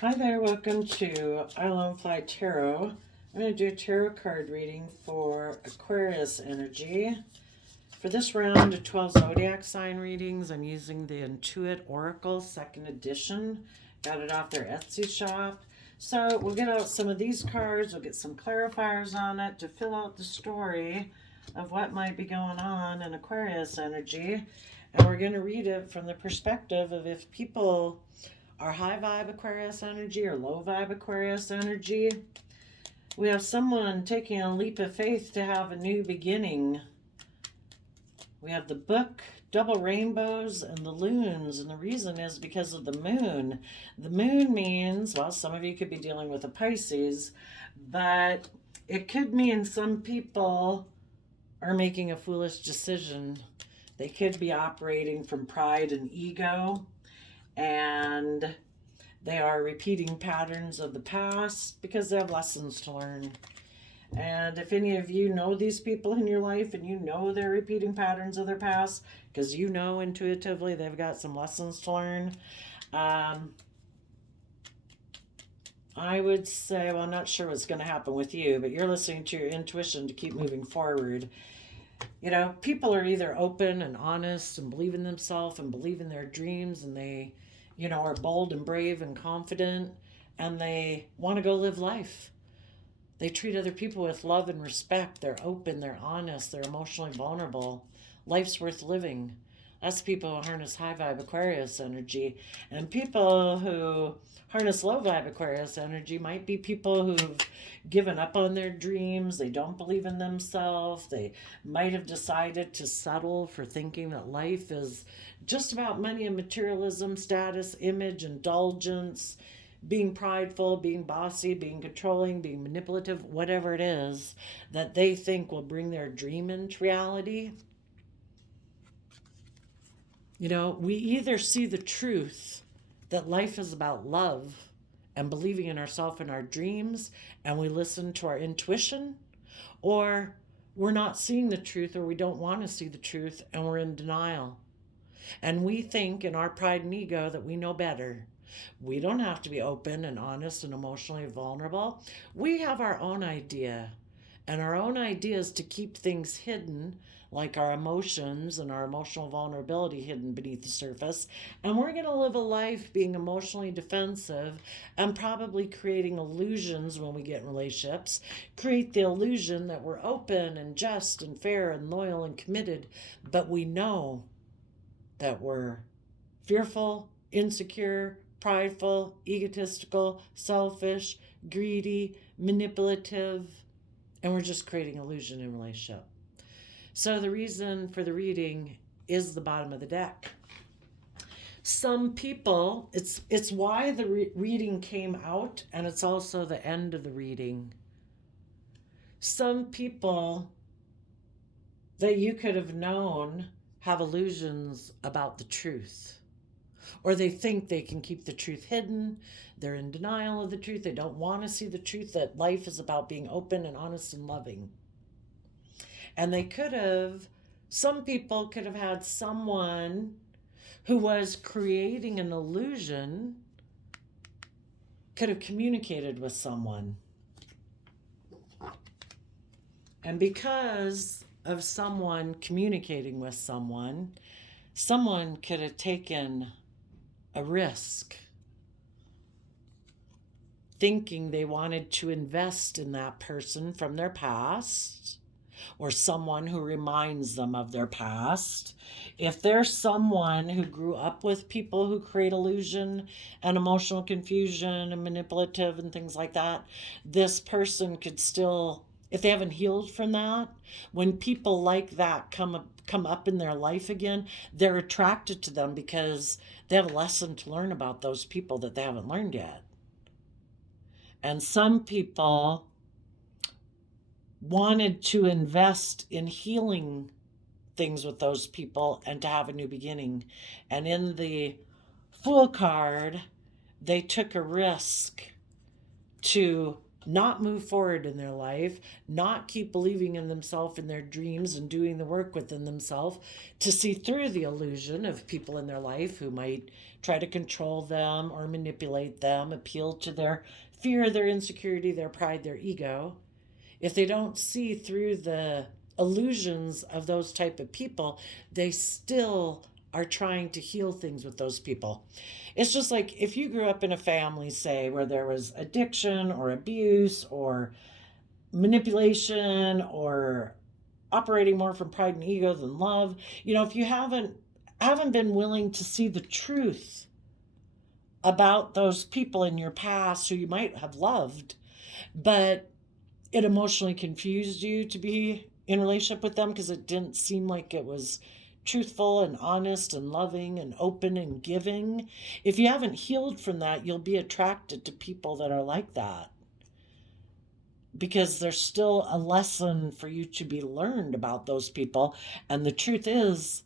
Hi there, welcome to Island Fly Tarot. I'm going to do a tarot card reading for Aquarius energy. For this round of 12 zodiac sign readings, I'm using the Intuit Oracle 2nd edition. Got it off their Etsy shop. So we'll get out some of these cards, we'll get some clarifiers on it to fill out the story of what might be going on in Aquarius energy. And we're going to read it from the perspective of if people are high vibe Aquarius energy or low vibe Aquarius energy. We have someone taking a leap of faith to have a new beginning. We have the book, double rainbows, and the loons. And the reason is because of the moon. The moon means, well, some of you could be dealing with a Pisces, but it could mean some people are making a foolish decision. They could be operating from pride and ego, and they are repeating patterns of the past because they have lessons to learn. And if any of you know these people in your life and you know they're repeating patterns of their past because you know intuitively they've got some lessons to learn, I would say, well, I'm not sure what's going to happen with you, but you're listening to your intuition to keep moving forward. You know, people are either open and honest and believe in themselves and believe in their dreams, and they, are bold and brave and confident, and they want to go live life. They treat other people with love and respect. They're open, they're honest, they're emotionally vulnerable. Life's worth living. That's people who harness high vibe Aquarius energy. And people who harness low vibe Aquarius energy might be people who've given up on their dreams. They don't believe in themselves. They might have decided to settle for thinking that life is just about money and materialism, status, image, indulgence, being prideful, being bossy, being controlling, being manipulative, whatever it is that they think will bring their dream into reality. We either see the truth that life is about love and believing in ourselves and our dreams, and we listen to our intuition, or we're not seeing the truth, or we don't want to see the truth, and we're in denial. And we think in our pride and ego that we know better. We don't have to be open and honest and emotionally vulnerable. We have our own idea. And our own idea is to keep things hidden, like our emotions and our emotional vulnerability hidden beneath the surface. And we're going to live a life being emotionally defensive and probably creating illusions when we get in relationships. Create the illusion that we're open and just and fair and loyal and committed. But we know that we're fearful, insecure, prideful, egotistical, selfish, greedy, manipulative, and we're just creating illusion in relationship. So the reason for the reading is the bottom of the deck. Some people, it's why the reading came out, and it's also the end of the reading. Some people that you could have known have illusions about the truth. Or they think they can keep the truth hidden. They're in denial of the truth. They don't want to see the truth that life is about being open and honest and loving. And some people could have had someone who was creating an illusion, could have communicated with someone. And because of someone communicating with someone could have taken a risk, thinking they wanted to invest in that person from their past, or someone who reminds them of their past. If there's someone who grew up with people who create illusion and emotional confusion and manipulative and things like that, this person could still, if they haven't healed from that, when people like that come up in their life again, they're attracted to them because they have a lesson to learn about those people that they haven't learned yet. And some people wanted to invest in healing things with those people and to have a new beginning. And in the Fool card, they took a risk to not move forward in their life, not keep believing in themselves and their dreams and doing the work within themselves to see through the illusion of people in their life who might try to control them or manipulate them, appeal to their fear, their insecurity, their pride, their ego. If they don't see through the illusions of those type of people, they still are trying to heal things with those people. It's just like if you grew up in a family, say, where there was addiction or abuse or manipulation or operating more from pride and ego than love, if you haven't been willing to see the truth about those people in your past who you might have loved, but it emotionally confused you to be in relationship with them because it didn't seem like it was truthful and honest and loving and open and giving. If you haven't healed from that, you'll be attracted to people that are like that because there's still a lesson for you to be learned about those people. And the truth is,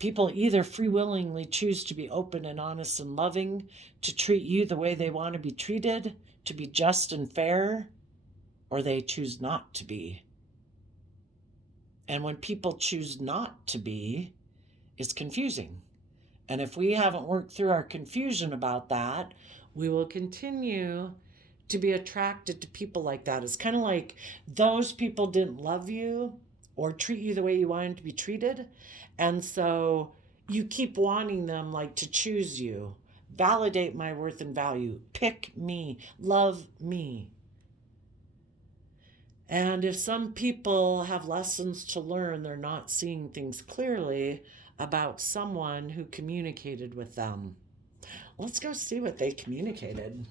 people either free willingly choose to be open and honest and loving, to treat you the way they want to be treated, to be just and fair, or they choose not to be. And when people choose not to be, it's confusing. And if we haven't worked through our confusion about that, we will continue to be attracted to people like that. It's kind of like those people didn't love you or treat you the way you wanted to be treated. And so you keep wanting them like to choose you, validate my worth and value, pick me, love me. And if some people have lessons to learn, they're not seeing things clearly about someone who communicated with them. Let's go see what they communicated.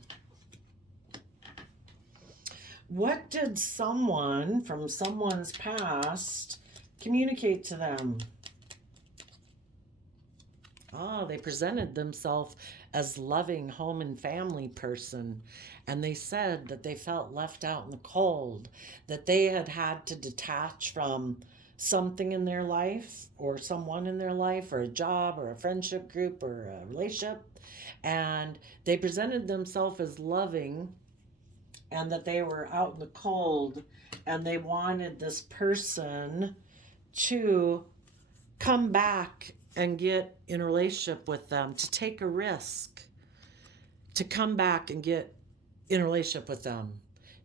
What did someone from someone's past communicate to them? They presented themselves as loving home and family person. And they said that they felt left out in the cold, that they had to detach from something in their life or someone in their life or a job or a friendship group or a relationship. And they presented themselves as loving and that they were out in the cold and they wanted this person to come back and get in a relationship with them, to take a risk, to come back and get in a relationship with them,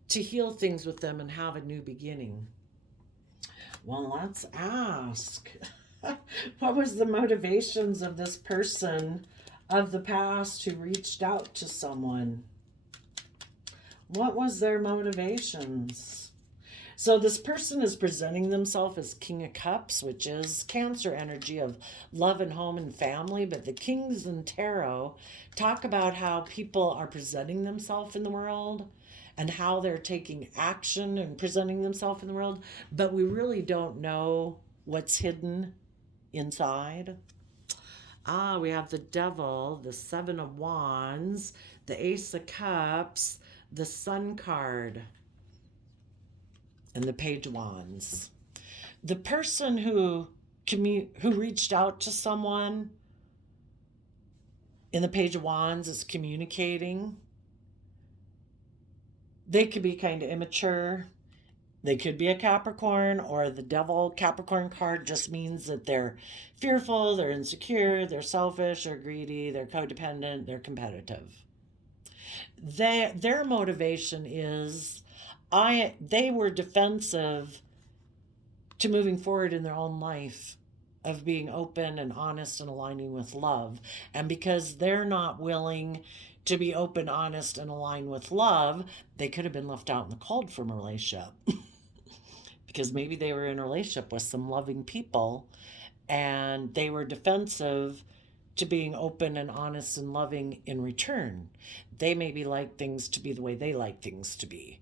to heal things with them and have a new beginning. Well, let's ask. What was the motivations of this person of the past who reached out to someone? What was their motivations? So this person is presenting themselves as King of Cups, which is Cancer energy of love and home and family. But the Kings in Tarot talk about how people are presenting themselves in the world and how they're taking action and presenting themselves in the world. But we really don't know what's hidden inside. We have the Devil, the Seven of Wands, the Ace of Cups, the Sun card, and the Page of Wands. The person who reached out to someone in the Page of Wands is communicating. They could be kind of immature. They could be a Capricorn, or the Devil Capricorn card just means that they're fearful, they're insecure, they're selfish, they're greedy, they're codependent, they're competitive. Their motivation is they were defensive to moving forward in their own life, of being open and honest and aligning with love. And because they're not willing to be open, honest, and aligned with love, they could have been left out in the cold from a relationship. Because maybe they were in a relationship with some loving people and they were defensive to being open and honest and loving in return. They maybe like things to be the way they like things to be.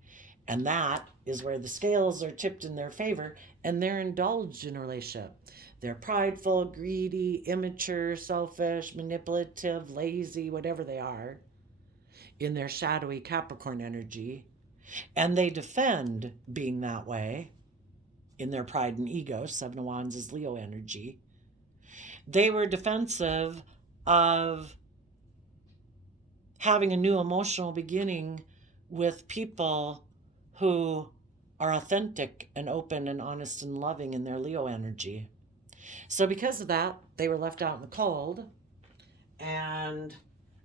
And that is where the scales are tipped in their favor and they're indulged in a relationship. They're prideful, greedy, immature, selfish, manipulative, lazy, whatever they are in their shadowy Capricorn energy. And they defend being that way in their pride and ego. Seven of Wands is Leo energy. They were defensive of having a new emotional beginning with people who are authentic and open and honest and loving in their Leo energy. So because of that, they were left out in the cold, and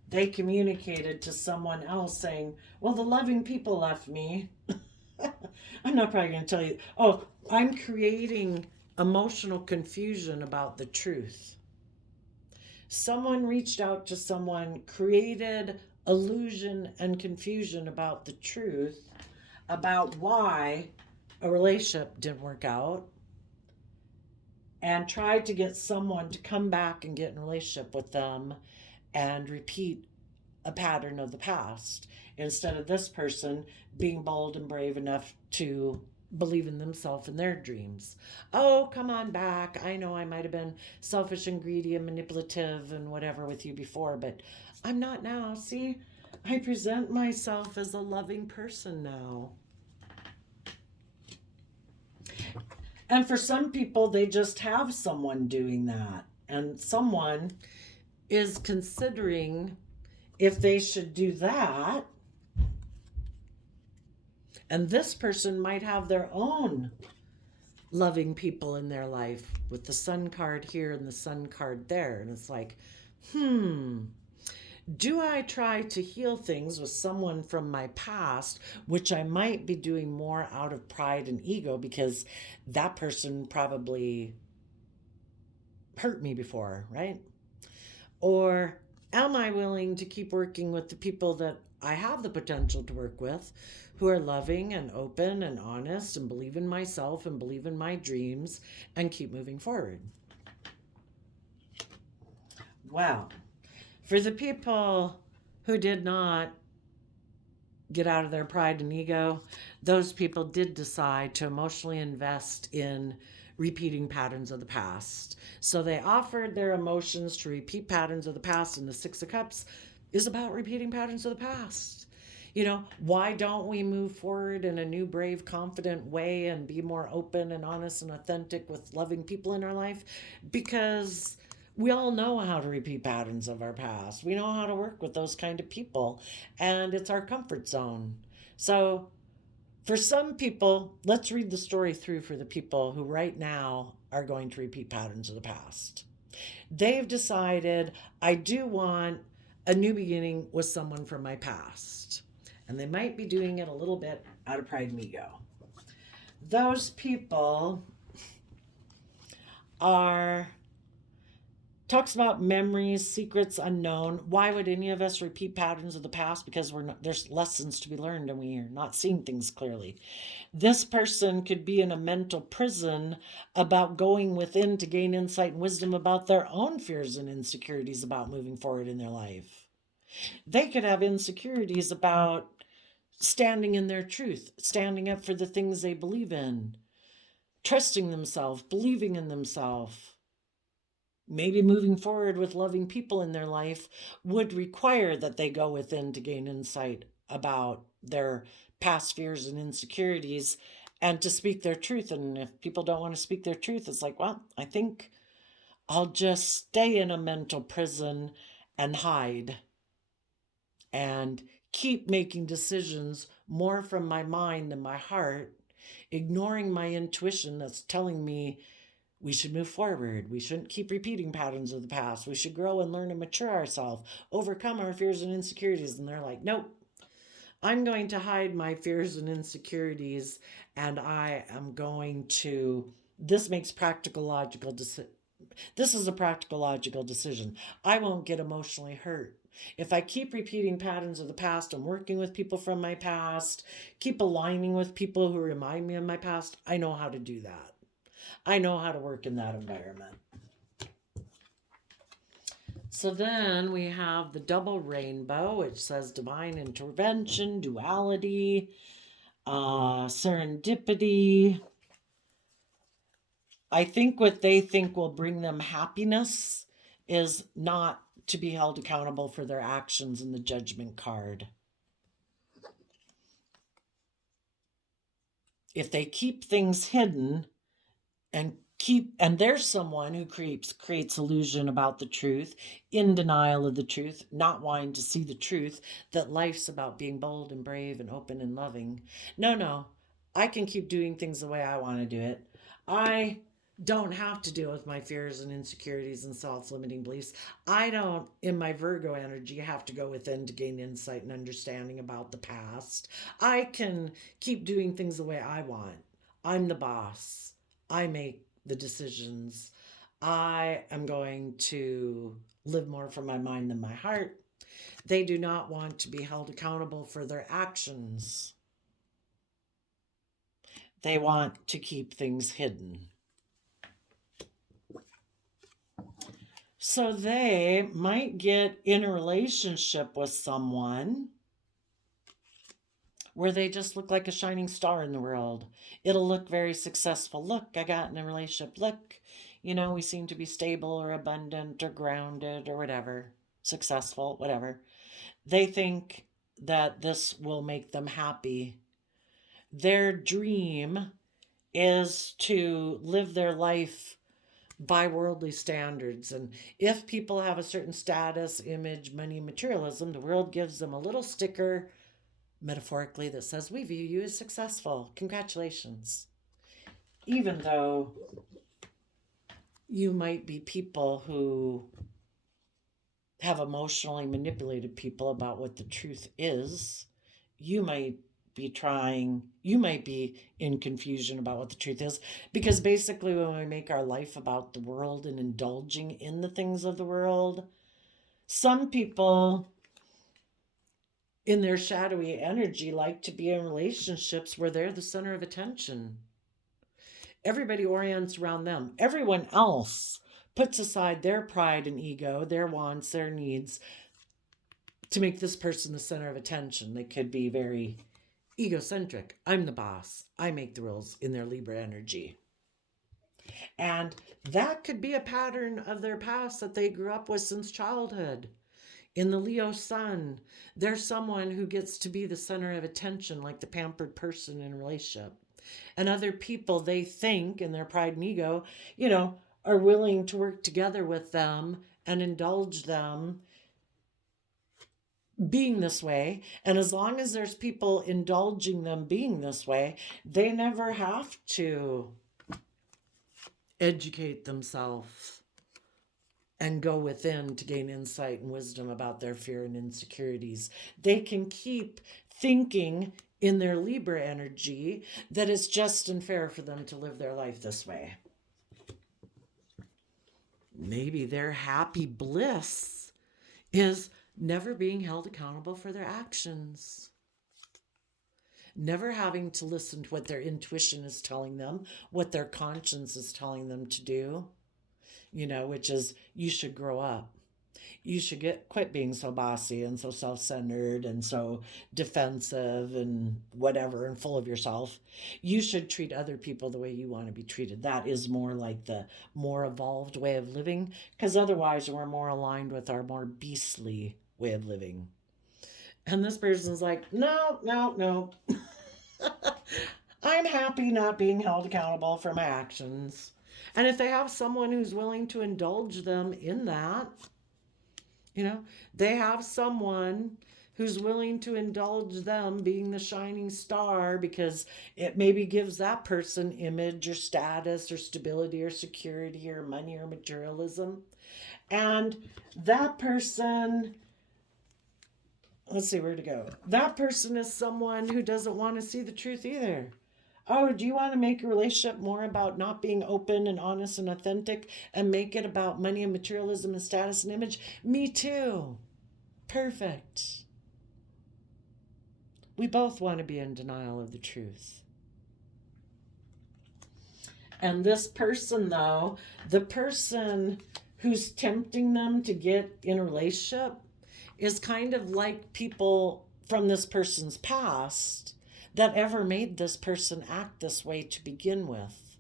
they communicated to someone else saying, well, the loving people left me. I'm not probably going to tell you, oh, I'm creating emotional confusion about the truth. Someone reached out to someone, created illusion and confusion about the truth, about why a relationship didn't work out, and tried to get someone to come back and get in a relationship with them and repeat a pattern of the past, instead of this person being bold and brave enough to believe in themselves and their dreams. Oh, come on back. I know I might have been selfish and greedy and manipulative and whatever with you before, but I'm not now. See, I present myself as a loving person now. And for some people, they just have someone doing that. And someone is considering if they should do that. And this person might have their own loving people in their life with the sun card here and the sun card there. And it's like, do I try to heal things with someone from my past, which I might be doing more out of pride and ego because that person probably hurt me before, right? Or am I willing to keep working with the people that I have the potential to work with, who are loving and open and honest and believe in myself and believe in my dreams and keep moving forward? Wow. For the people who did not get out of their pride and ego, those people did decide to emotionally invest in repeating patterns of the past. So they offered their emotions to repeat patterns of the past, and the Six of Cups is about repeating patterns of the past. You know, why don't we move forward in a new, brave, confident way and be more open and honest and authentic with loving people in our life? Because we all know how to repeat patterns of our past. We know how to work with those kind of people, and it's our comfort zone. So for some people, let's read the story through for the people who right now are going to repeat patterns of the past. They've decided, I do want a new beginning with someone from my past. And they might be doing it a little bit out of pride and ego. Those people are, talks about memories, secrets unknown. Why would any of us repeat patterns of the past? Because there's lessons to be learned and we are not seeing things clearly. This person could be in a mental prison about going within to gain insight and wisdom about their own fears and insecurities about moving forward in their life. They could have insecurities about standing in their truth, standing up for the things they believe in, trusting themselves, believing in themselves. Maybe moving forward with loving people in their life would require that they go within to gain insight about their past fears and insecurities and to speak their truth. And if people don't want to speak their truth, it's like, well, I think I'll just stay in a mental prison and hide and keep making decisions more from my mind than my heart, ignoring my intuition that's telling me we should move forward. We shouldn't keep repeating patterns of the past. We should grow and learn and mature ourselves, overcome our fears and insecurities. And they're like, nope, I'm going to hide my fears and insecurities, and I am going to, this makes practical logical decision. This is a practical logical decision. I won't get emotionally hurt. If I keep repeating patterns of the past and working with people from my past, keep aligning with people who remind me of my past, I know how to do that. I know how to work in that environment. So then we have the double rainbow, which says divine intervention, duality, serendipity. I think what they think will bring them happiness is not to be held accountable for their actions in the judgment card. If they keep things hidden and and there's someone who creates illusion about the truth, in denial of the truth, not wanting to see the truth, that life's about being bold and brave and open and loving. No, I can keep doing things the way I want to do it. I don't have to deal with my fears and insecurities and self-limiting beliefs. I don't, in my Virgo energy, have to go within to gain insight and understanding about the past. I can keep doing things the way I want. I'm the boss. I make the decisions. I am going to live more from my mind than my heart. They do not want to be held accountable for their actions. They want to keep things hidden. So they might get in a relationship with someone where they just look like a shining star in the world. It'll look very successful. Look, I got in a relationship. Look, we seem to be stable or abundant or grounded or whatever, successful, whatever. They think that this will make them happy. Their dream is to live their life by worldly standards. And if people have a certain status, image, money, materialism, the world gives them a little sticker, metaphorically, that says, we view you as successful. Congratulations. Even though you might be people who have emotionally manipulated people about what the truth is, you might be in confusion about what the truth is, because basically when we make our life about the world and indulging in the things of the world, some people in their shadowy energy like to be in relationships where they're the center of attention. Everybody orients around them. Everyone else puts aside their pride and ego, their wants, their needs, to make this person the center of attention. They could be very egocentric. I'm the boss. I make the rules, in their Libra energy. And that could be a pattern of their past that they grew up with since childhood. In the Leo sun, there's someone who gets to be the center of attention, like the pampered person in a relationship. And other people, they think, in their pride and ego, are willing to work together with them and indulge them being this way. And as long as there's people indulging them being this way, they never have to educate themselves and go within to gain insight and wisdom about their fear and insecurities. They can keep thinking in their Libra energy that it's just and fair for them to live their life this way. Maybe their happy bliss is never being held accountable for their actions. Never having to listen to what their intuition is telling them, what their conscience is telling them to do, which is, you should grow up. You should quit being so bossy and so self-centered and so defensive and whatever and full of yourself. You should treat other people the way you want to be treated. That is more like the more evolved way of living, because otherwise we're more aligned with our more beastly way of living. And this person's like, no. I'm happy not being held accountable for my actions. And if they have someone who's willing to indulge them in that, they have someone who's willing to indulge them being the shining star, because it maybe gives that person image or status or stability or security or money or materialism. And that person, let's see where to go. That person is someone who doesn't want to see the truth either. Oh, do you want to make a relationship more about not being open and honest and authentic and make it about money and materialism and status and image? Me too. Perfect. We both want to be in denial of the truth. And this person, though, the person who's tempting them to get in a relationship is kind of like people from this person's past that ever made this person act this way to begin with.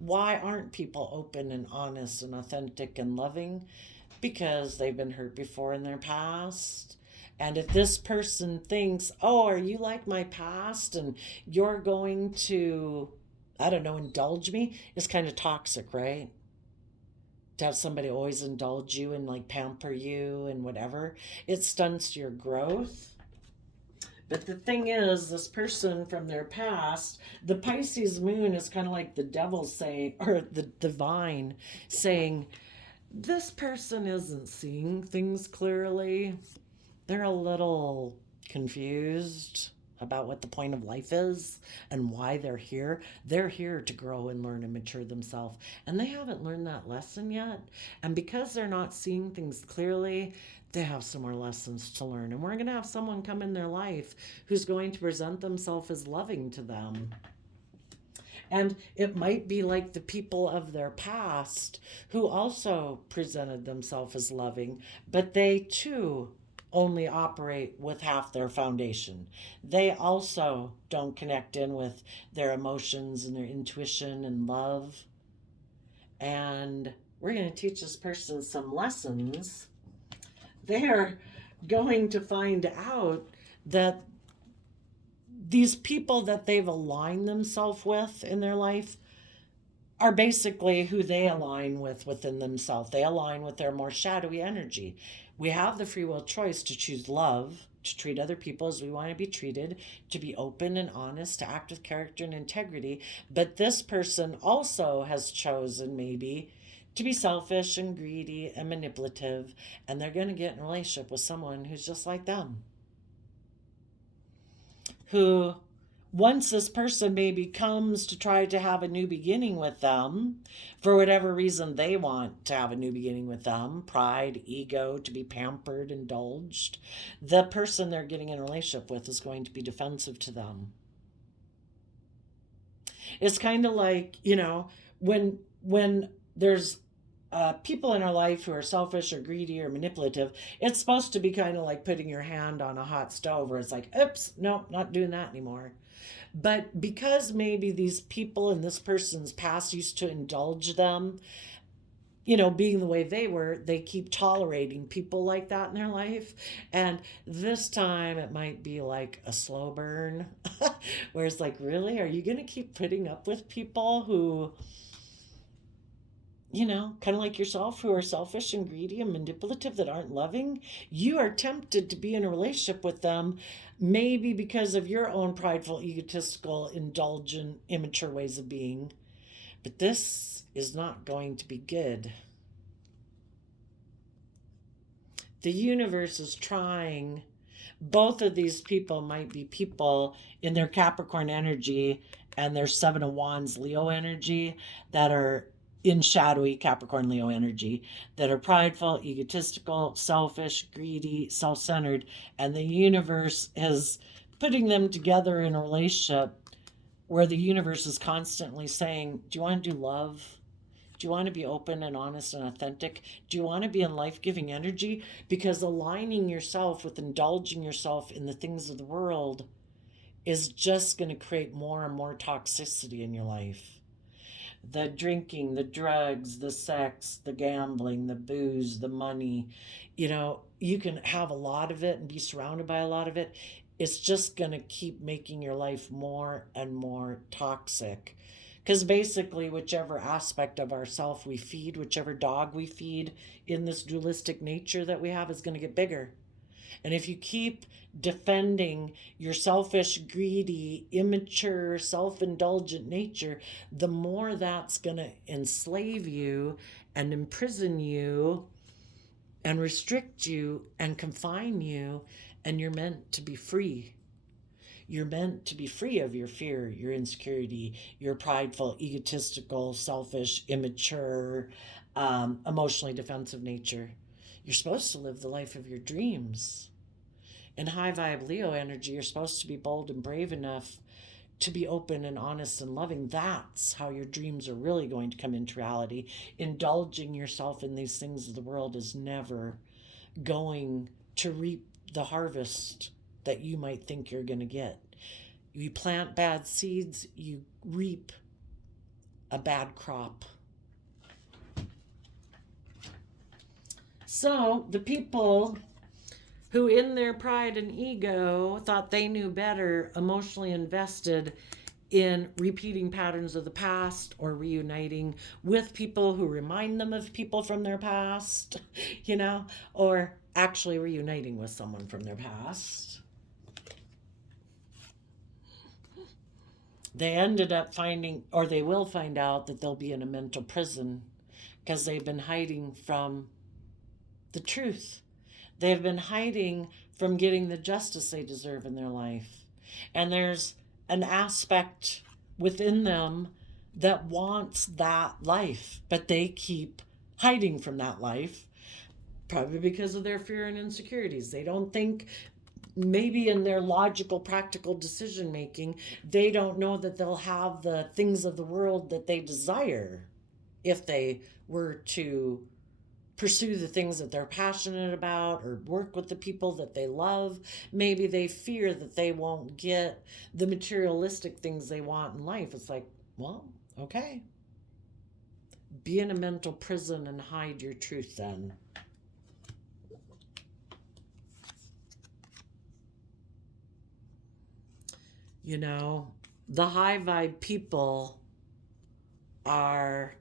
Why aren't people open and honest and authentic and loving? Because they've been hurt before in their past. And if this person thinks, oh, are you like my past and you're going to I don't know, indulge me is kind of toxic, right? To have somebody always indulge you and like pamper you and whatever, it stunts your growth. But the thing is, this person from their past, the Pisces moon is kind of like the devil saying, or the divine saying, this person isn't seeing things clearly. They're a little confused about what the point of life is and why they're here. They're here to grow and learn and mature themselves. And they haven't learned that lesson yet. And because they're not seeing things clearly, they have some more lessons to learn. And we're going to have someone come in their life who's going to present themselves as loving to them. And it might be like the people of their past who also presented themselves as loving, but they too only operate with half their foundation. They also don't connect in with their emotions and their intuition and love. And we're going to teach this person some lessons. They're going to find out that these people that they've aligned themselves with in their life are basically who they align with within themselves. They align with their more shadowy energy. We have the free will choice to choose love, to treat other people as we want to be treated, to be open and honest, to act with character and integrity. But this person also has chosen maybe to be selfish and greedy and manipulative, and they're going to get in a relationship with someone who's just like them. Who, once this person maybe comes to try to have a new beginning with them, for whatever reason they want to have a new beginning with them, pride, ego, to be pampered, indulged, the person they're getting in a relationship with is going to be defensive to them. It's kind of like, when there's people in our life who are selfish or greedy or manipulative, it's supposed to be kind of like putting your hand on a hot stove where it's like, oops, no, not doing that anymore. But because maybe these people in this person's past used to indulge them, being the way they were, they keep tolerating people like that in their life. And this time it might be like a slow burn, where it's like, really? Are you going to keep putting up with people who, kind of like yourself, who are selfish and greedy and manipulative, that aren't loving? You are tempted to be in a relationship with them, maybe because of your own prideful, egotistical, indulgent, immature ways of being. But this is not going to be good. The universe is trying. Both of these people might be people in their Capricorn energy and their Seven of Wands Leo energy that are in shadowy Capricorn Leo energy, that are prideful, egotistical, selfish, greedy, self-centered, and the universe is putting them together in a relationship where the universe is constantly saying, do you want to do love? Do you want to be open and honest and authentic? Do you want to be in life-giving energy? Because aligning yourself with indulging yourself in the things of the world is just going to create more and more toxicity in your life. The drinking, the drugs, the sex, the gambling, the booze, the money, you can have a lot of it and be surrounded by a lot of it. It's just going to keep making your life more and more toxic. Because basically, whichever aspect of ourself we feed, whichever dog we feed in this dualistic nature that we have, is going to get bigger. And if you keep defending your selfish, greedy, immature, self-indulgent nature, the more that's going to enslave you and imprison you and restrict you and confine you, and you're meant to be free. You're meant to be free of your fear, your insecurity, your prideful, egotistical, selfish, immature, emotionally defensive nature. You're supposed to live the life of your dreams. In high vibe Leo energy, you're supposed to be bold and brave enough to be open and honest and loving. That's how your dreams are really going to come into reality. Indulging yourself in these things of the world is never going to reap the harvest that you might think you're going to get. You plant bad seeds, you reap a bad crop. So the people who in their pride and ego thought they knew better, emotionally invested in repeating patterns of the past or reuniting with people who remind them of people from their past, or actually reuniting with someone from their past. They ended up finding, or they will find out, that they'll be in a mental prison because they've been hiding from the truth. They've been hiding from getting the justice they deserve in their life. And there's an aspect within them that wants that life, but they keep hiding from that life, probably because of their fear and insecurities. They don't think, maybe in their logical, practical decision making, they don't know that they'll have the things of the world that they desire if they were to pursue the things that they're passionate about or work with the people that they love. Maybe they fear that they won't get the materialistic things they want in life. It's like, well, okay. Be in a mental prison and hide your truth then. The high vibe people are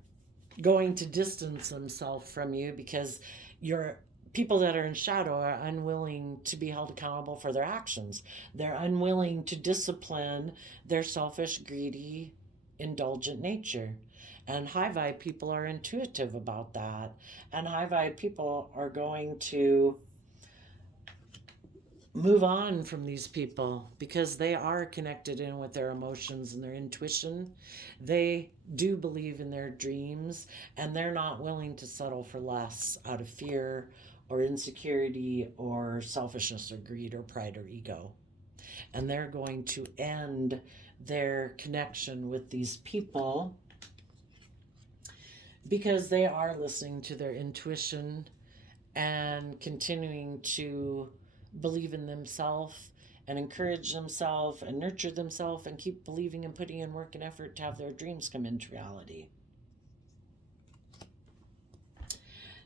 going to distance themselves from you because your people that are in shadow are unwilling to be held accountable for their actions. They're unwilling to discipline their selfish, greedy, indulgent nature. And high vibe people are intuitive about that. And high vibe people are going to move on from these people because they are connected in with their emotions and their intuition. They do believe in their dreams, and they're not willing to settle for less out of fear or insecurity or selfishness or greed or pride or ego. And they're going to end their connection with these people because they are listening to their intuition and continuing to believe in themselves and encourage themselves and nurture themselves and keep believing and putting in work and effort to have their dreams come into reality.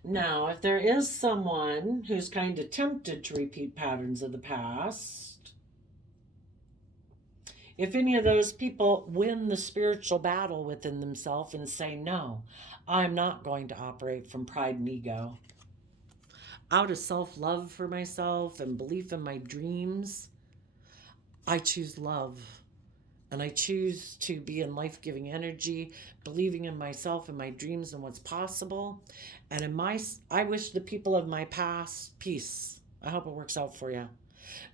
Now, if there is someone who's kind of tempted to repeat patterns of the past, if any of those people win the spiritual battle within themselves and say, no, I'm not going to operate from pride and ego, out of self-love for myself and belief in my dreams, I choose love. And I choose to be in life-giving energy, believing in myself and my dreams and what's possible. And I wish the people of my past peace. I hope it works out for you.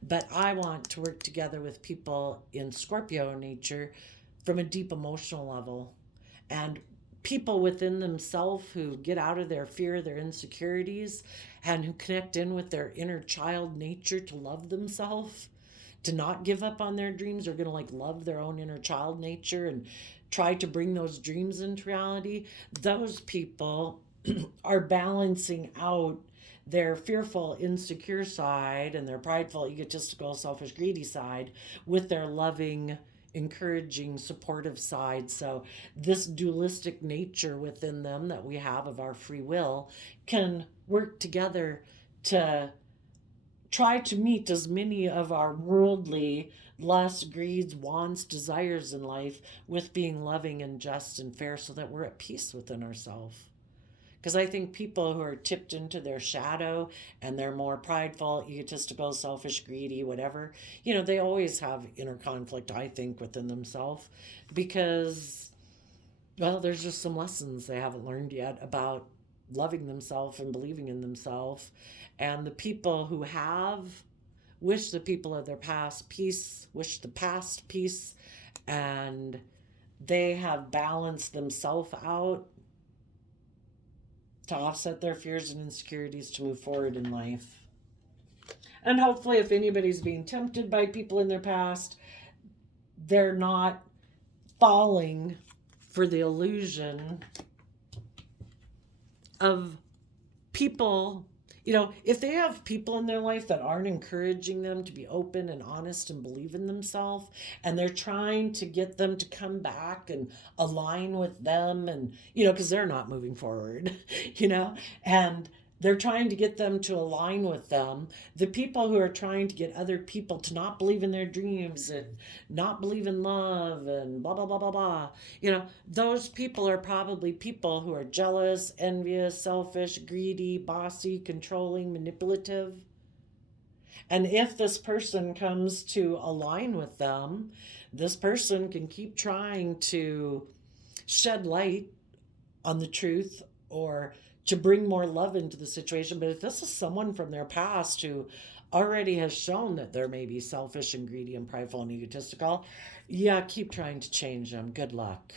But I want to work together with people in Scorpio nature from a deep emotional level. And people within themselves who get out of their fear, their insecurities, and who connect in with their inner child nature to love themselves, to not give up on their dreams, are going to love their own inner child nature and try to bring those dreams into reality. Those people are balancing out their fearful, insecure side and their prideful, egotistical, selfish, greedy side with their loving, encouraging, supportive side. So this dualistic nature within them that we have of our free will can work together to try to meet as many of our worldly lusts, greeds, wants, desires in life with being loving and just and fair so that we're at peace within ourselves. Because I think people who are tipped into their shadow and they're more prideful, egotistical, selfish, greedy, whatever, they always have inner conflict, I think, within themselves because, well, there's just some lessons they haven't learned yet about loving themselves and believing in themselves. And the people who have wish the people of their past peace, wish the past peace, and they have balanced themselves out to offset their fears and insecurities to move forward in life. And hopefully, if anybody's being tempted by people in their past, they're not falling for the illusion of people. If they have people in their life that aren't encouraging them to be open and honest and believe in themselves, and they're trying to get them to come back and align with them, and, because they're not moving forward, and They're trying to get them to align with them. The people who are trying to get other people to not believe in their dreams and not believe in love and blah, blah, blah, blah, blah. Those people are probably people who are jealous, envious, selfish, greedy, bossy, controlling, manipulative. And if this person comes to align with them, this person can keep trying to shed light on the truth or to bring more love into the situation. But if this is someone from their past who already has shown that they're maybe selfish and greedy and prideful and egotistical, yeah, keep trying to change them. Good luck.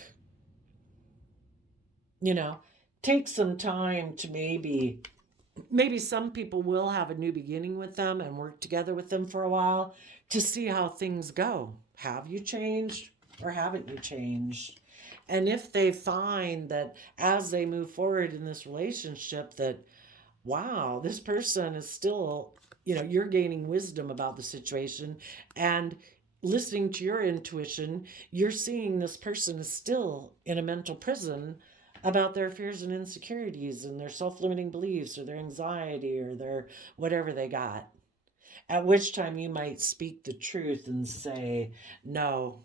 You know, take some time to maybe some people will have a new beginning with them and work together with them for a while to see how things go. Have you changed or haven't you changed? And if they find that as they move forward in this relationship that, wow, this person is still, you're gaining wisdom about the situation and listening to your intuition, you're seeing this person is still in a mental prison about their fears and insecurities and their self-limiting beliefs or their anxiety or their whatever they got. At which time you might speak the truth and say, no,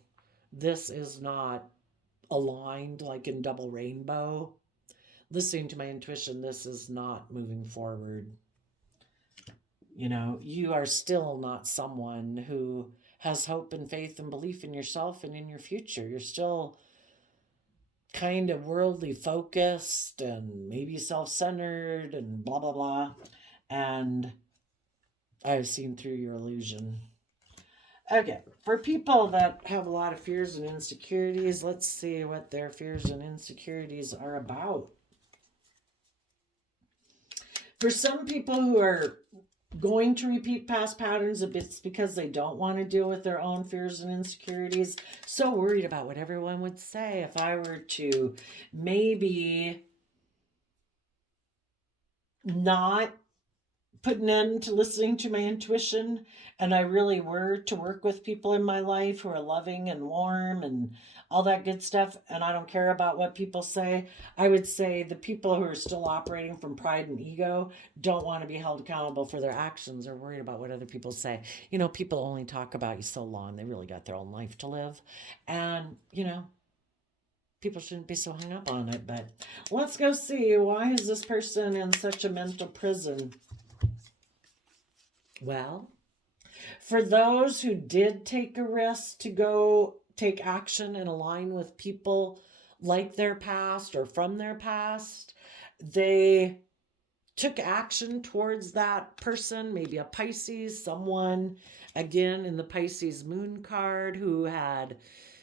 this is not aligned like in double rainbow. Listening to my intuition, this is not moving forward. You are still not someone who has hope and faith and belief in yourself and in your future. You're still kind of worldly focused and maybe self-centered and blah, blah, blah. And I've seen through your illusion. Okay, for people that have a lot of fears and insecurities, let's see what their fears and insecurities are about. For some people who are going to repeat past patterns, it's because they don't want to deal with their own fears and insecurities. So worried about what everyone would say if I were to maybe not put an end to listening to my intuition and I really were to work with people in my life who are loving and warm and all that good stuff, and I don't care about what people say, I would say the people who are still operating from pride and ego don't want to be held accountable for their actions or worried about what other people say. People only talk about you so long. They really got their own life to live. And, people shouldn't be so hung up on it. But let's go see, why is this person in such a mental prison? Well, for those who did take a risk to go take action and align with people like their past or from their past, they took action towards that person, maybe a Pisces, someone, again, in the Pisces moon card, who had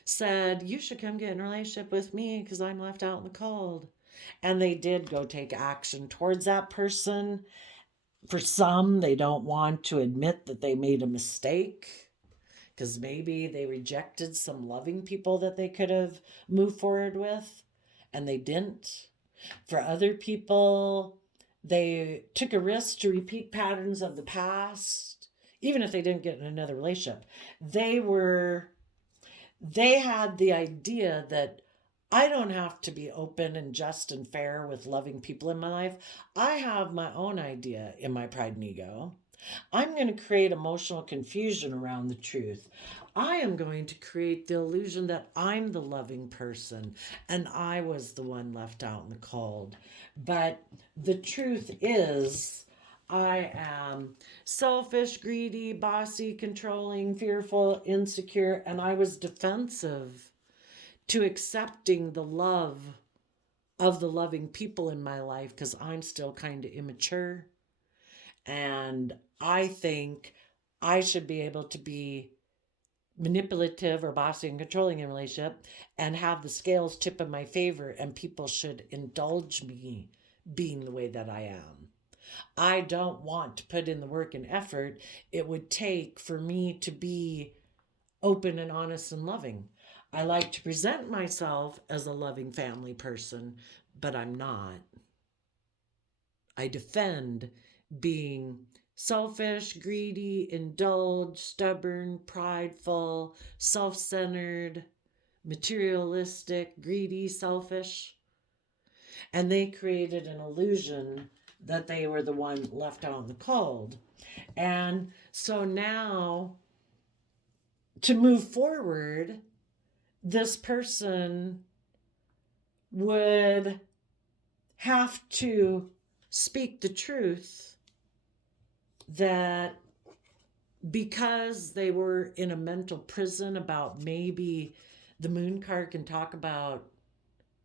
said, you should come get in a relationship with me because I'm left out in the cold. And they did go take action towards that person. For some, they don't want to admit that they made a mistake because maybe they rejected some loving people that they could have moved forward with, and they didn't. For other people, they took a risk to repeat patterns of the past, even if they didn't get in another relationship. They had the idea that I don't have to be open and just and fair with loving people in my life. I have my own idea in my pride and ego. I'm going to create emotional confusion around the truth. I am going to create the illusion that I'm the loving person and I was the one left out in the cold. But the truth is, I am selfish, greedy, bossy, controlling, fearful, insecure, and I was defensive to accepting the love of the loving people in my life because I'm still kind of immature. And I think I should be able to be manipulative or bossy and controlling in a relationship and have the scales tip in my favor, and people should indulge me being the way that I am. I don't want to put in the work and effort it would take for me to be open and honest and loving. I like to present myself as a loving family person, but I'm not. I defend being selfish, greedy, indulged, stubborn, prideful, self-centered, materialistic, greedy, selfish. And they created an illusion that they were the one left out in the cold. And so now, to move forward, this person would have to speak the truth that because they were in a mental prison about, maybe the moon card can talk about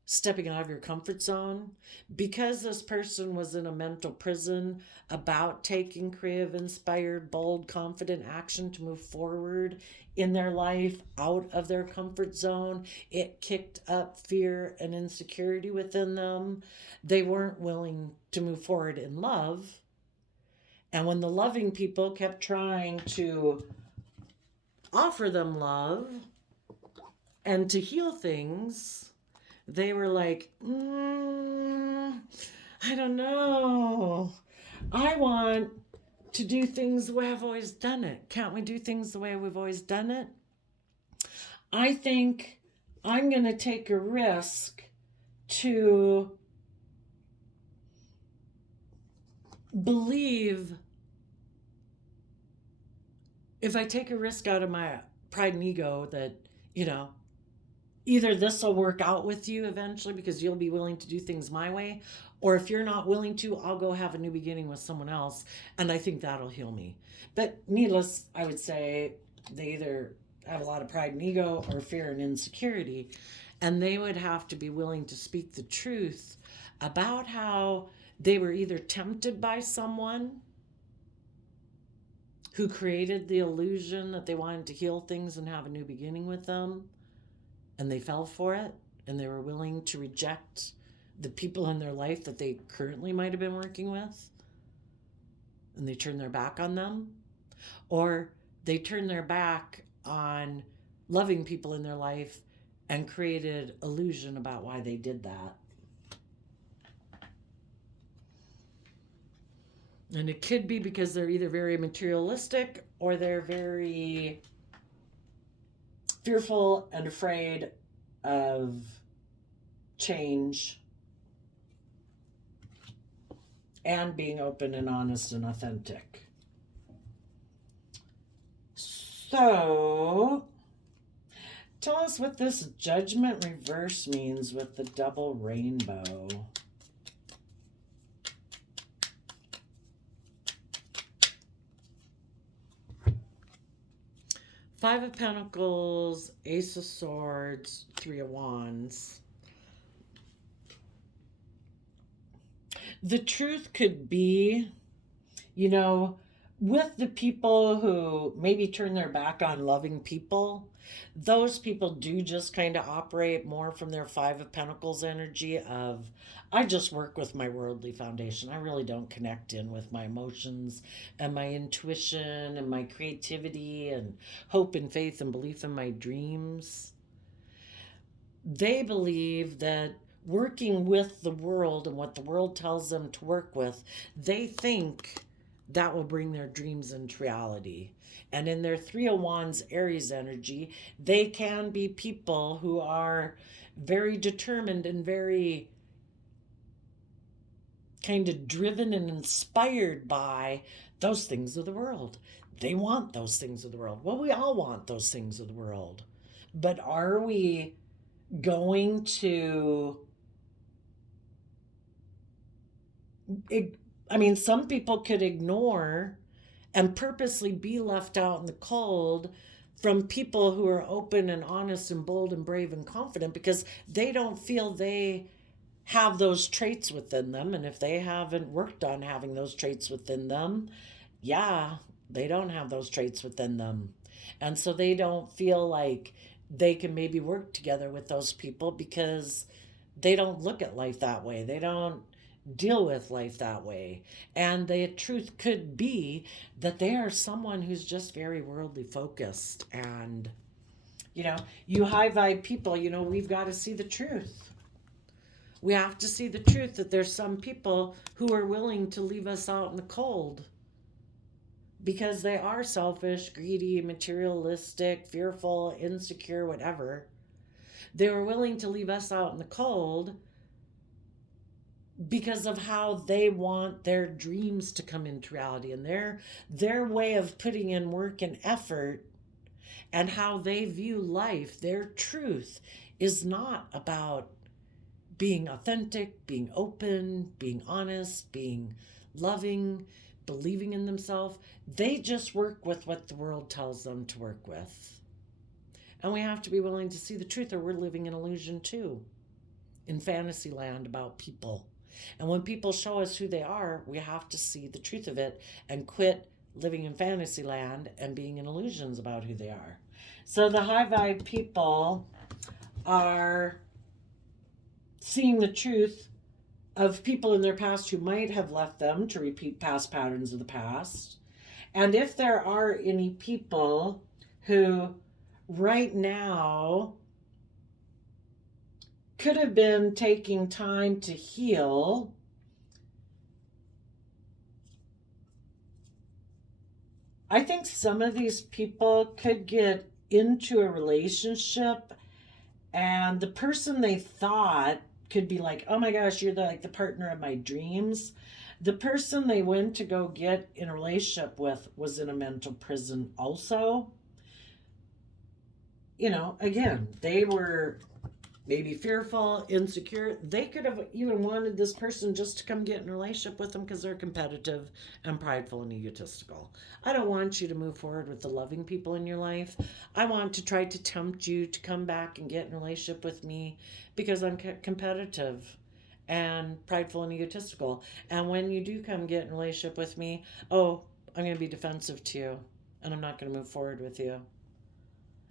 stepping out of your comfort zone, because this person was in a mental prison about taking creative, inspired, bold, confident action to move forward in their life out of their comfort zone. It kicked up fear and insecurity within them. They weren't willing to move forward in love. And when the loving people kept trying to offer them love and to heal things, they were like, I don't know. I want to do things the way I've always done it. Can't we do things the way we've always done it? I think I'm going to take a risk to believe, if I take a risk out of my pride and ego, that, either this will work out with you eventually because you'll be willing to do things my way, or if you're not willing to, I'll go have a new beginning with someone else, and I think that'll heal me. But needless, I would say they either have a lot of pride and ego or fear and insecurity, and they would have to be willing to speak the truth about how they were either tempted by someone who created the illusion that they wanted to heal things and have a new beginning with them, and they fell for it, and they were willing to reject the people in their life that they currently might have been working with, and they turned their back on them, or they turned their back on loving people in their life and created illusion about why they did that. And it could be because they're either very materialistic or they're very fearful and afraid of change and being open and honest and authentic. So, tell us what this Judgment reverse means with the double rainbow. Five of Pentacles, Ace of Swords, Three of Wands. The truth could be, with the people who maybe turn their back on loving people, those people do just kind of operate more from their Five of Pentacles energy of, I just work with my worldly foundation. I really don't connect in with my emotions and my intuition and my creativity and hope and faith and belief in my dreams. They believe that working with the world and what the world tells them to work with, they think that will bring their dreams into reality. And in their Three of Wands Aries energy, they can be people who are very determined and very kind of driven and inspired by those things of the world. They want those things of the world. Well, we all want those things of the world. But are we going to... some people could ignore and purposely be left out in the cold from people who are open and honest and bold and brave and confident because they don't feel they have those traits within them. And if they haven't worked on having those traits within them, they don't have those traits within them. And so they don't feel like they can maybe work together with those people because they don't look at life that way. They don't deal with life that way. And the truth could be that they are someone who's just very worldly focused. And, you high vibe people, we've got to see the truth. We have to see the truth that there's some people who are willing to leave us out in the cold because they are selfish, greedy, materialistic, fearful, insecure, whatever. They were willing to leave us out in the cold because of how they want their dreams to come into reality, and their way of putting in work and effort, and how they view life. Their truth is not about being authentic, being open, being honest, being loving, believing in themselves. They just work with what the world tells them to work with. And we have to be willing to see the truth, or we're living in illusion too, in fantasy land about people. And when people show us who they are, we have to see the truth of it and quit living in fantasy land and being in illusions about who they are. So the high vibe people are seeing the truth of people in their past who might have left them to repeat past patterns of the past. And if there are any people who right now could have been taking time to heal, I think some of these people could get into a relationship and the person they thought could be like, oh my gosh, you're the partner of my dreams. The person they went to go get in a relationship with was in a mental prison also. Again, they were maybe fearful, insecure. They could have even wanted this person just to come get in a relationship with them because they're competitive and prideful and egotistical. I don't want you to move forward with the loving people in your life. I want to try to tempt you to come back and get in a relationship with me because I'm competitive and prideful and egotistical. And when you do come get in a relationship with me, I'm going to be defensive to you and I'm not going to move forward with you.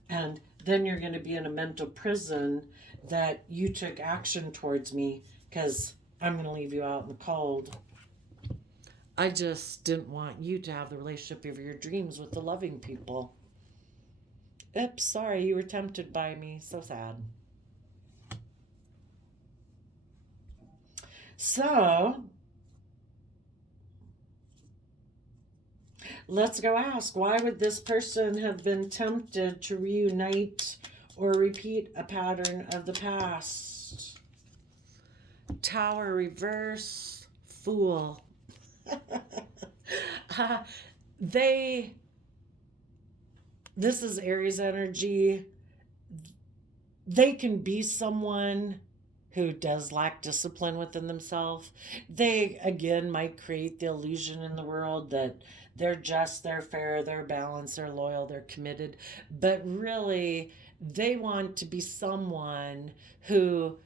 And then you're going to be in a mental prison that you took action towards me because I'm going to leave you out in the cold. I just didn't want you to have the relationship of your dreams with the loving people. Oops, sorry, you were tempted by me. So sad. So, let's go ask, why would this person have been tempted to reunite or repeat a pattern of the past? Tower reverse, Fool. This is Aries energy. They can be someone who does lack discipline within themselves. They, again, might create the illusion in the world that they're just, they're fair, they're balanced, they're loyal, they're committed. But really, they want to be someone who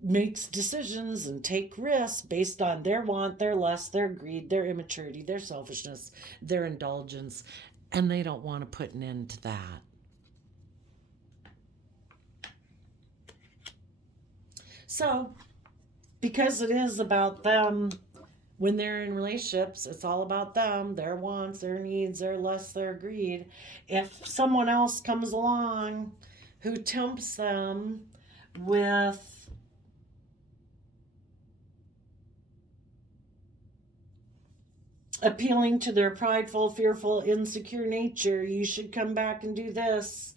makes decisions and take risks based on their want, their lust, their greed, their immaturity, their selfishness, their indulgence, and they don't want to put an end to that. So, because it is about them, when they're in relationships, it's all about them, their wants, their needs, their lust, their greed. If someone else comes along who tempts them with appealing to their prideful, fearful, insecure nature, you should come back and do this.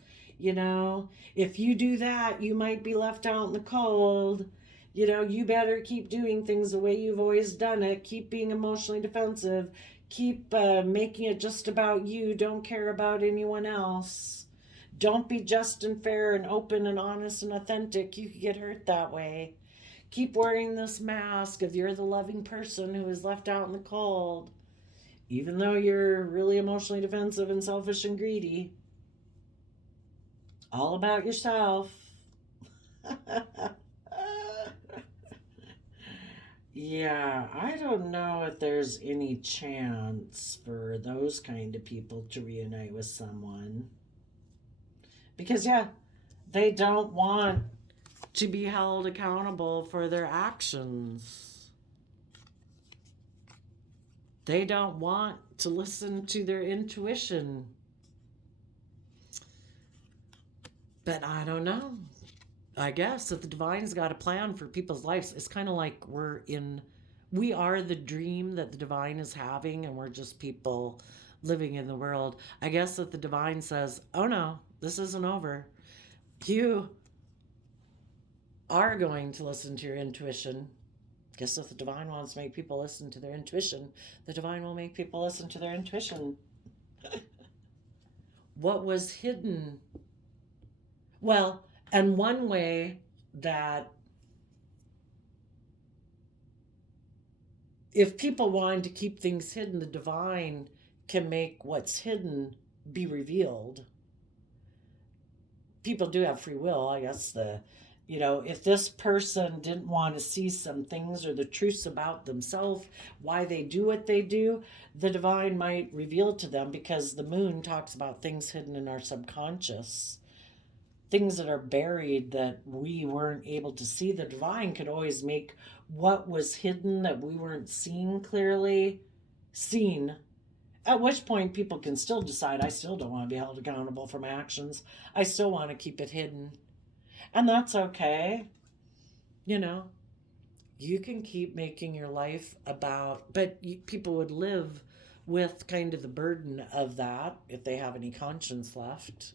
If you do that, you might be left out in the cold. You better keep doing things the way you've always done it. Keep being emotionally defensive. Keep making it just about you. Don't care about anyone else. Don't be just and fair and open and honest and authentic. You could get hurt that way. Keep wearing this mask of you're the loving person who is left out in the cold, even though you're really emotionally defensive and selfish and greedy. All about yourself. Yeah, I don't know if there's any chance for those kind of people to reunite with someone. Because, they don't want to be held accountable for their actions. They don't want to listen to their intuition. But I don't know. I guess that the divine's got a plan for people's lives. It's kind of like we are the dream that the divine is having, and we're just people living in the world. I guess that the divine says, oh no, this isn't over. You are going to listen to your intuition. Guess if the divine wants to make people listen to their intuition, the divine will make people listen to their intuition. What was hidden? Well, and one way that if people wanted to keep things hidden, the divine can make what's hidden be revealed. People do have free will, I guess. If this person didn't want to see some things or the truths about themselves, why they do what they do, the divine might reveal to them, because the moon talks about things hidden in our subconscious, things that are buried that we weren't able to see. The divine could always make what was hidden that we weren't seeing clearly seen. At which point, people can still decide, I still don't want to be held accountable for my actions. I still want to keep it hidden. And that's okay. You know, you can keep making your life about, but people would live with kind of the burden of that, if they have any conscience left,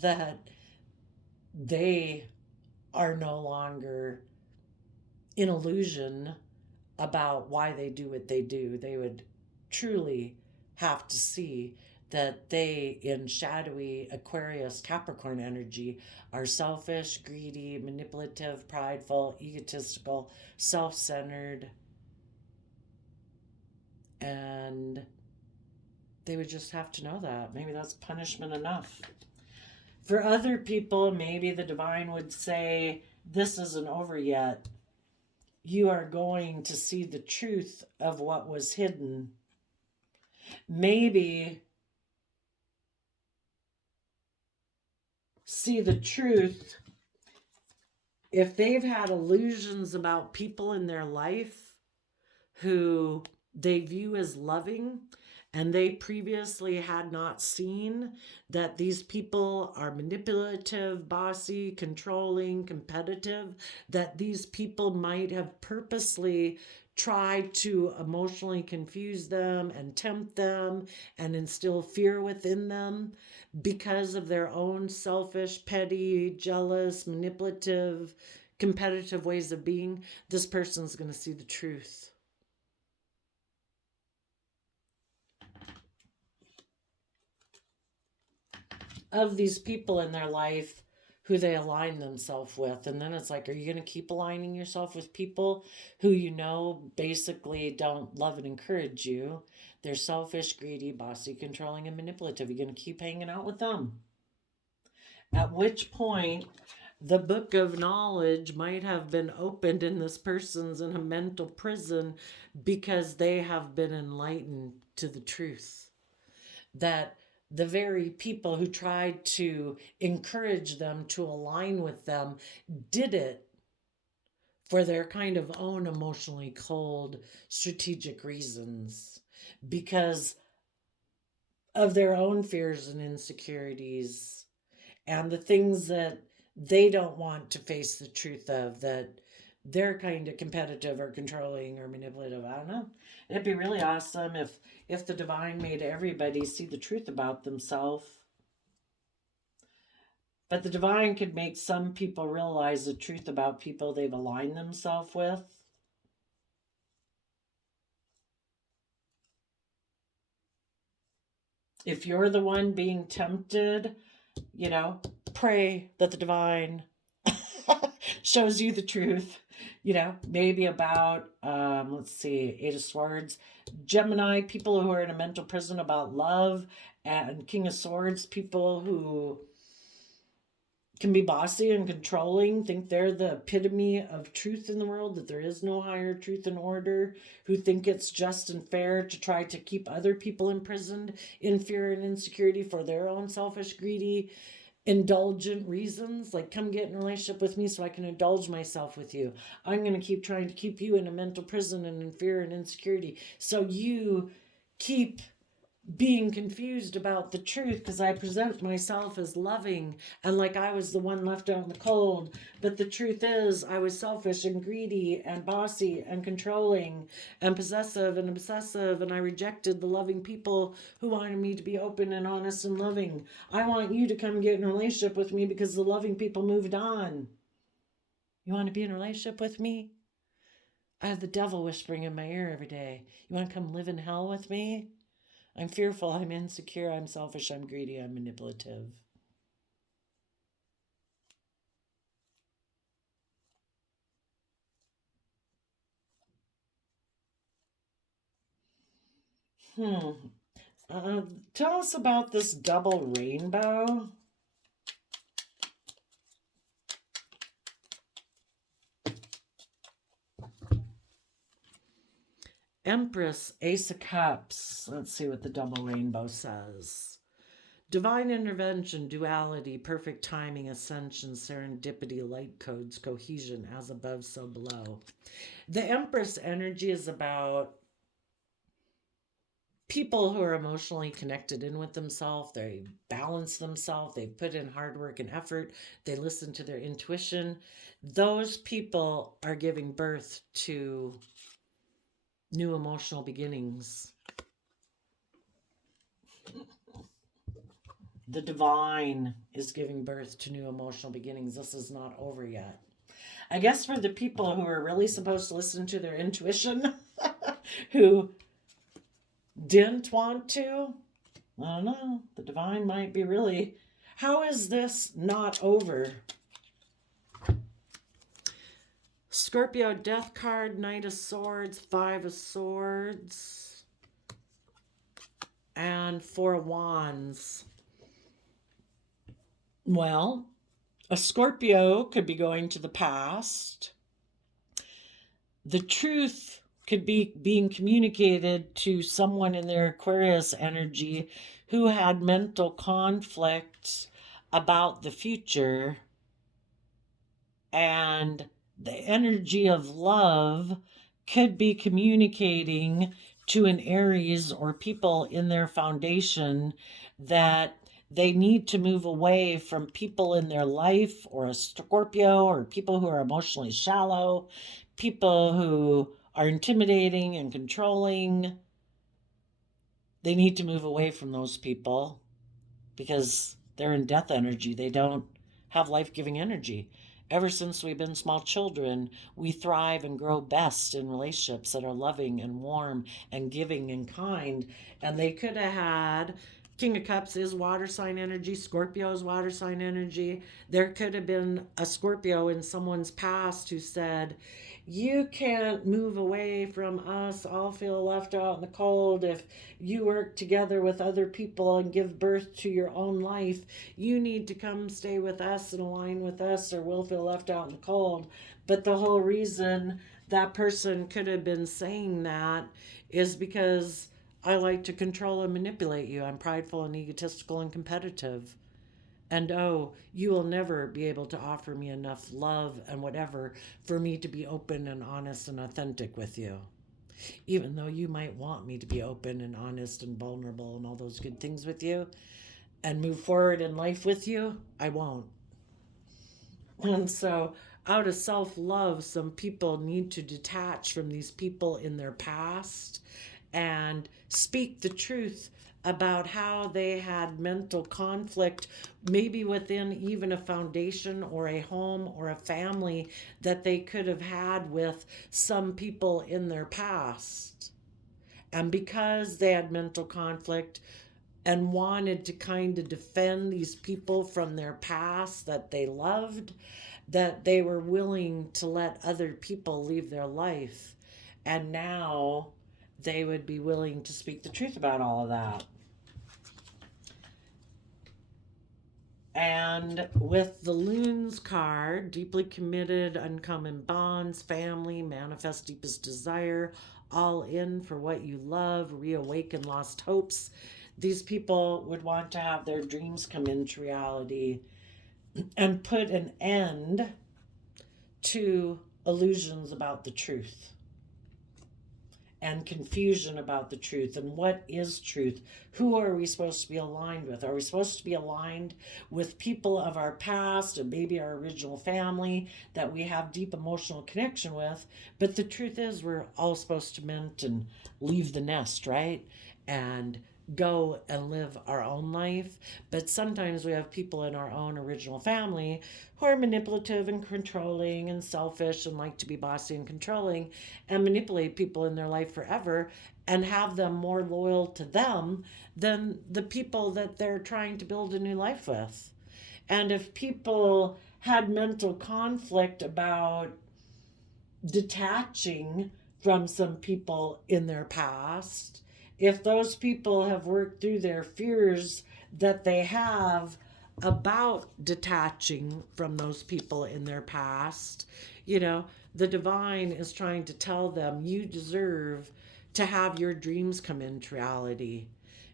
that they are no longer in illusion about why they do what they do. They would truly have to see that they, in shadowy Aquarius Capricorn energy, are selfish, greedy, manipulative, prideful, egotistical, self-centered, and they would just have to know that. Maybe that's punishment enough. For other people, maybe the divine would say, this isn't over yet. You are going to see the truth of what was hidden. Maybe see the truth if they've had illusions about people in their life who they view as loving, and they previously had not seen that these people are manipulative, bossy, controlling, competitive, that these people might have purposely tried to emotionally confuse them and tempt them and instill fear within them because of their own selfish, petty, jealous, manipulative, competitive ways of being. This person's going to see the truth of these people in their life who they align themselves with. And then it's like, are you going to keep aligning yourself with people who you know basically don't love and encourage you? They're selfish, greedy, bossy, controlling, and manipulative. You're going to keep hanging out with them. At which point, the book of knowledge might have been opened and this person's in a mental prison because they have been enlightened to the truth. That the very people who tried to encourage them to align with them did it for their kind of own emotionally cold, strategic reasons, because of their own fears and insecurities and the things that they don't want to face the truth of, that they're kind of competitive or controlling or manipulative. I don't know. It'd be really awesome if the divine made everybody see the truth about themselves. But the divine could make some people realize the truth about people they've aligned themselves with. If you're the one being tempted, pray that the divine shows you the truth, maybe about, let's see, Eight of Swords, Gemini, people who are in a mental prison about love, and King of Swords, people who can be bossy and controlling, think they're the epitome of truth in the world, that there is no higher truth and order, who think it's just and fair to try to keep other people imprisoned in fear and insecurity for their own selfish, greedy, indulgent reasons. Like, come get in a relationship with me so I can indulge myself with you. I'm going to keep trying to keep you in a mental prison and in fear and insecurity, so you keep being confused about the truth, because I present myself as loving and like I was the one left out in the cold. But the truth is, I was selfish and greedy and bossy and controlling and possessive and obsessive, and I rejected the loving people who wanted me to be open and honest and loving. I want you to come get in a relationship with me because the loving people moved on. You want to be in a relationship with me? I have the devil whispering in my ear every day. You want to come live in hell with me? I'm fearful, I'm insecure, I'm selfish, I'm greedy, I'm manipulative. Hmm. Tell us about this double rainbow. Empress, Ace of Cups. Let's see what the double rainbow says. Divine intervention, duality, perfect timing, ascension, serendipity, light codes, cohesion, as above, so below. The Empress energy is about people who are emotionally connected in with themselves. They balance themselves. They put in hard work and effort. They listen to their intuition. Those people are giving birth to new emotional beginnings. The divine is giving birth to new emotional beginnings. This is not over yet. I guess for the people who are really supposed to listen to their intuition, who didn't want to, I don't know, the divine might be really. How is this not over? Scorpio, Death card, Knight of Swords, Five of Swords, and Four of Wands. Well, a Scorpio could be going to the past. The truth could be being communicated to someone in their Aquarius energy who had mental conflict about the future, and the energy of love could be communicating to an Aries or people in their foundation that they need to move away from people in their life, or a Scorpio, or people who are emotionally shallow, people who are intimidating and controlling. They need to move away from those people because they're in death energy. They don't have life-giving energy. Ever since we've been small children, we thrive and grow best in relationships that are loving and warm and giving and kind. And they could have had King of Cups is water sign energy, Scorpio is water sign energy. There could have been a Scorpio in someone's past who said, you can't move away from us. I'll feel left out in the cold if you work together with other people and give birth to your own life. You need to come stay with us and align with us, or we'll feel left out in the cold. But the whole reason that person could have been saying that is because I like to control and manipulate you. I'm prideful and egotistical and competitive. And oh, you will never be able to offer me enough love and whatever for me to be open and honest and authentic with you. Even though you might want me to be open and honest and vulnerable and all those good things with you and move forward in life with you, I won't. And so, out of self love, some people need to detach from these people in their past and speak the truth about how they had mental conflict, maybe within even a foundation or a home or a family that they could have had with some people in their past. And because they had mental conflict and wanted to kind of defend these people from their past that they loved, that they were willing to let other people leave their life. And now they would be willing to speak the truth about all of that. And with the Loons card, deeply committed, uncommon bonds, family, manifest deepest desire, all in for what you love, reawaken lost hopes. These people would want to have their dreams come into reality and put an end to illusions about the truth and confusion about the truth and what is truth. Who are we supposed to be aligned with? Are we supposed to be aligned with people of our past and maybe our original family that we have deep emotional connection with? But the truth is we're all supposed to mend and leave the nest, right? And go and live our own life. But sometimes we have people in our own original family who are manipulative and controlling and selfish and like to be bossy and controlling and manipulate people in their life forever and have them more loyal to them than the people that they're trying to build a new life with. And if people had mental conflict about detaching from some people in their past, if those people have worked through their fears that they have about detaching from those people in their past, you know, the divine is trying to tell them you deserve to have your dreams come into reality.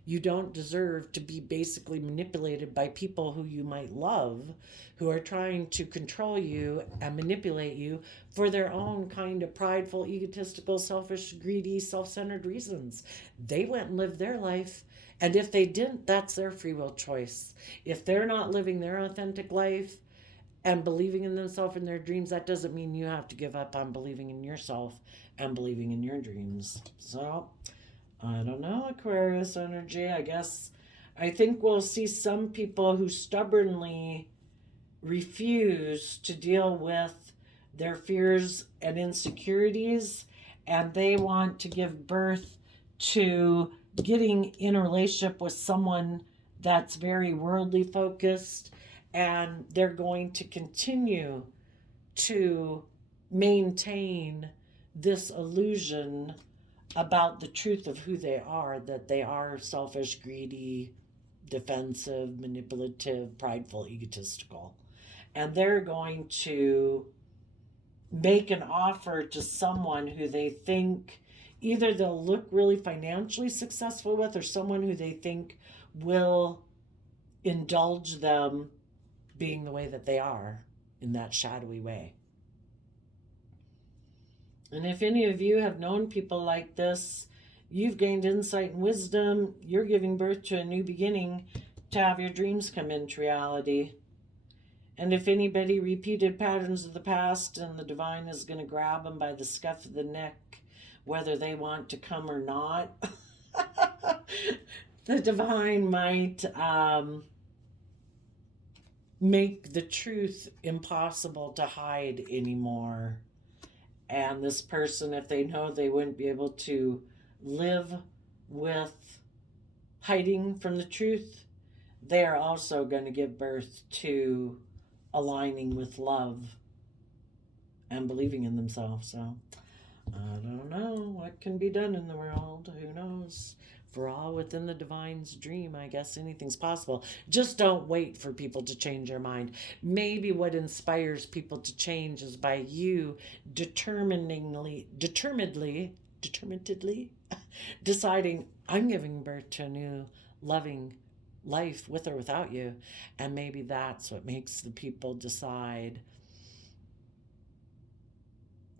You don't deserve to be basically manipulated by people who you might love, who are trying to control you and manipulate you for their own kind of prideful, egotistical, selfish, greedy, self centered reasons. They went and lived their life. And if they didn't, that's their free will choice. If they're not living their authentic life and believing in themselves and their dreams, that doesn't mean you have to give up on believing in yourself and believing in your dreams. So, I don't know, Aquarius energy. I think we'll see some people who stubbornly refuse to deal with their fears and insecurities, and they want to give birth to getting in a relationship with someone that's very worldly focused, and they're going to continue to maintain this illusion about the truth of who they are, that they are selfish, greedy, defensive, manipulative, prideful, egotistical. And they're going to make an offer to someone who they think either they'll look really financially successful with, or someone who they think will indulge them being the way that they are in that shadowy way. And if any of you have known people like this, you've gained insight and wisdom. You're giving birth to a new beginning to have your dreams come into reality. And if anybody repeated patterns of the past, and the divine is going to grab them by the scuff of the neck, whether they want to come or not, the divine might make the truth impossible to hide anymore. And this person, if they know they wouldn't be able to live with hiding from the truth, they are also going to give birth to aligning with love and believing in themselves. So, I don't know what can be done in the world. Who knows? For all within the divine's dream, I guess anything's possible. Just don't wait for people to change their mind. Maybe what inspires people to change is by you determinedly deciding, I'm giving birth to a new loving life with or without you. And maybe that's what makes the people decide,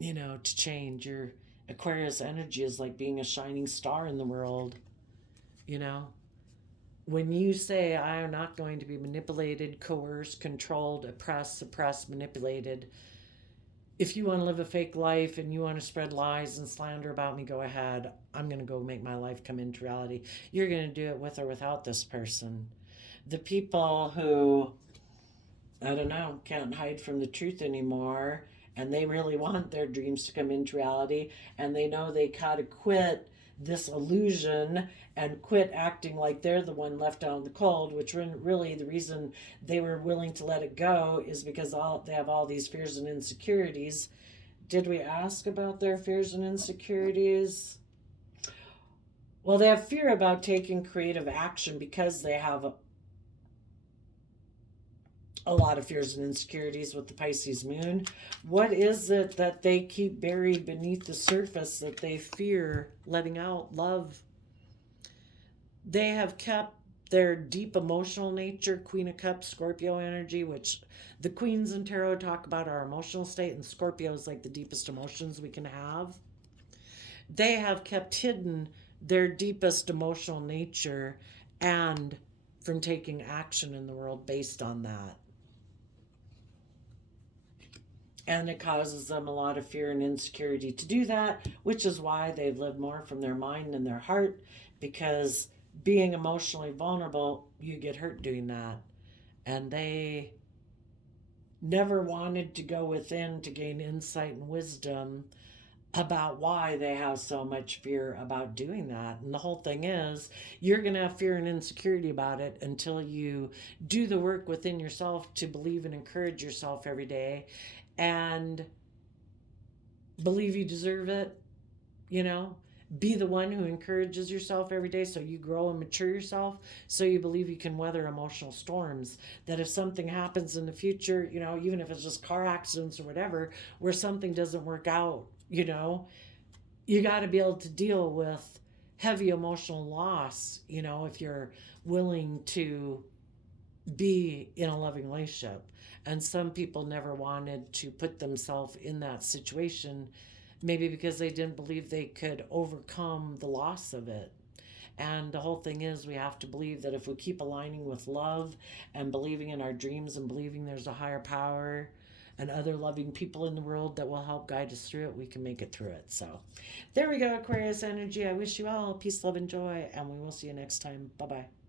to change. Your Aquarius energy is like being a shining star in the world. When you say, I am not going to be manipulated, coerced, controlled, oppressed, suppressed, manipulated, if you want to live a fake life and you want to spread lies and slander about me, go ahead. I'm going to go make my life come into reality. You're going to do it with or without this person. The people who, I don't know, can't hide from the truth anymore, and they really want their dreams to come into reality, and they know they gotta quit this illusion and quit acting like they're the one left out in the cold, which really the reason they were willing to let it go is because they have all these fears and insecurities. Did we ask about their fears and insecurities? Well, they have fear about taking creative action because they have a lot of fears and insecurities with the Pisces moon. What is it that they keep buried beneath the surface that they fear letting out? Love. They have kept their deep emotional nature, Queen of Cups, Scorpio energy, which the queens in tarot talk about our emotional state, and Scorpio is like the deepest emotions we can have. They have kept hidden their deepest emotional nature and from taking action in the world based on that. And it causes them a lot of fear and insecurity to do that, which is why they've lived more from their mind and their heart, because being emotionally vulnerable, you get hurt doing that. And they never wanted to go within to gain insight and wisdom about why they have so much fear about doing that. And the whole thing is, you're going to have fear and insecurity about it until you do the work within yourself to believe and encourage yourself every day and believe you deserve it, you know? Be the one who encourages yourself every day so you grow and mature yourself, so you believe you can weather emotional storms. That if something happens in the future, even if it's just car accidents or whatever, where something doesn't work out, you got to be able to deal with heavy emotional loss, if you're willing to be in a loving relationship. And some people never wanted to put themselves in that situation, maybe because they didn't believe they could overcome the loss of it. And the whole thing is, we have to believe that if we keep aligning with love and believing in our dreams and believing there's a higher power and other loving people in the world that will help guide us through it, we can make it through it. So there we go, Aquarius energy. I wish you all peace, love, and joy, and we will see you next time. Bye bye.